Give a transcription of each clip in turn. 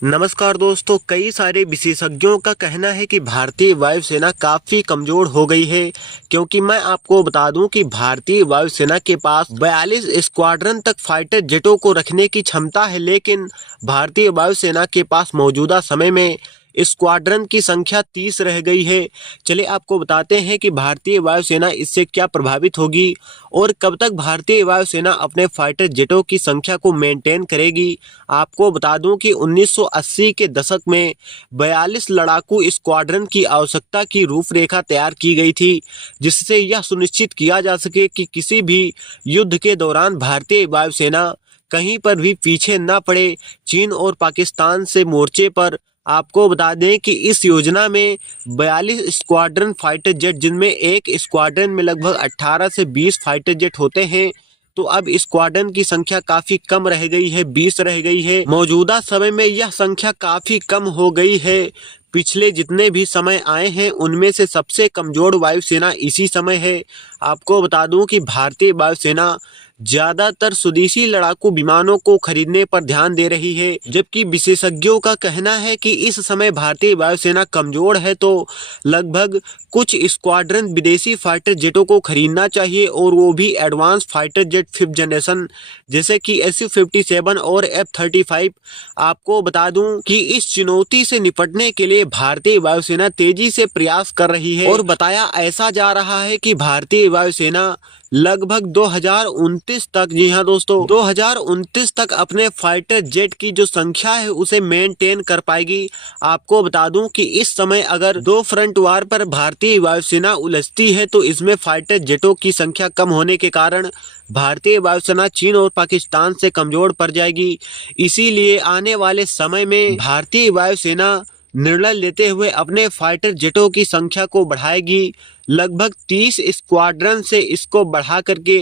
नमस्कार दोस्तों, कई सारे विशेषज्ञों का कहना है कि भारतीय वायुसेना काफ़ी कमज़ोर हो गई है। क्योंकि मैं आपको बता दूं कि भारतीय वायुसेना के पास 42 स्क्वाड्रन तक फाइटर जेटों को रखने की क्षमता है, लेकिन भारतीय वायुसेना के पास मौजूदा समय में स्क्वाड्रन की संख्या 30 रह गई है। चलिए आपको बताते हैं कि भारतीय वायुसेना इससे क्या प्रभावित होगी और कब तक भारतीय वायुसेना अपने फाइटर जेटों की संख्या को मेंटेन करेगी। आपको बता दूं कि 1980 के दशक में 42 लड़ाकू स्क्वाड्रन की आवश्यकता की रूपरेखा तैयार की गई थी, जिससे यह सुनिश्चित किया जा सके कि किसी भी युद्ध के दौरान भारतीय वायुसेना कहीं पर भी पीछे न पड़े। चीन और पाकिस्तान से मोर्चे पर आपको बता दें कि इस योजना में 42 स्क्वाड्रन फाइटर जेट, जिनमें एक स्क्वाड्रन में लगभग 18 से 20 फाइटर जेट होते हैं, तो अब स्क्वाड्रन की संख्या काफी कम रह गई है, 20 रह गई है। मौजूदा समय में यह संख्या काफी कम हो गई है। पिछले जितने भी समय आए हैं उनमें से सबसे कमजोर वायुसेना इसी समय है। आपको बता दूं कि भारतीय वायुसेना ज्यादातर स्वदेशी लड़ाकू विमानों को खरीदने पर ध्यान दे रही है, जबकि विशेषज्ञों का कहना है कि इस समय भारतीय वायुसेना कमजोर है, तो लगभग कुछ स्क्वाड्रन विदेशी फाइटर जेटों को खरीदना चाहिए, और वो भी advance fighter jet 5th generation जैसे कि Su-57 और F-35। आपको बता दूं कि इस चुनौती से निपटने के लिए भारतीय वायुसेना तेजी से प्रयास कर रही है, और बताया ऐसा जा रहा है कि भारतीय वायुसेना लगभग 2029 तक, जी हाँ दोस्तों, 2029 तक अपने फाइटर जेट की जो संख्या है उसे मेंटेन कर पाएगी। आपको बता दूं कि इस समय अगर दो फ्रंट वार पर भारतीय वायुसेना उलझती है, तो इसमें फाइटर जेटों की संख्या कम होने के कारण भारतीय वायुसेना चीन और पाकिस्तान से कमजोर पड़ जाएगी। इसीलिए आने वाले समय में भारतीय वायुसेना निर्णय लेते हुए अपने फाइटर जेटों की संख्या को बढ़ाएगी। लगभग 30 स्क्वाड्रन से इसको बढ़ा करके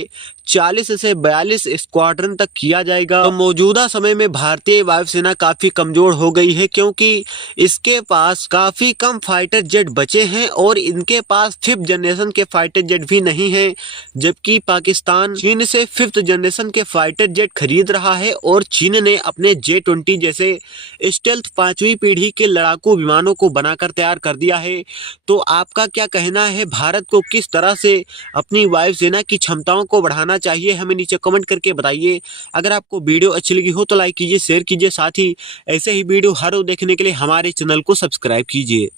40 से 42 स्क्वाड्रन तक किया जाएगा। तो मौजूदा समय में भारतीय वायुसेना काफी कमजोर हो गई है, क्योंकि इसके पास काफी कम फाइटर जेट बचे हैं और इनके पास 5th जनरेशन के फाइटर जेट भी नहीं हैं। जबकि पाकिस्तान चीन से 5th जनरेशन के फाइटर जेट खरीद रहा है, और चीन ने अपने J-20 जैसे स्टेल्थ 5वीं पीढ़ी के लड़ाकू विमानों को बनाकर तैयार कर दिया है। तो आपका क्या कहना है, भारत को किस तरह से अपनी वायुसेना की क्षमताओं को बढ़ाना चाहिए, हमें नीचे कमेंट करके बताइए। अगर आपको वीडियो अच्छी लगी हो तो लाइक कीजिए, शेयर कीजिए, साथ ही ऐसे ही वीडियो हर रोज देखने के लिए हमारे चैनल को सब्सक्राइब कीजिए।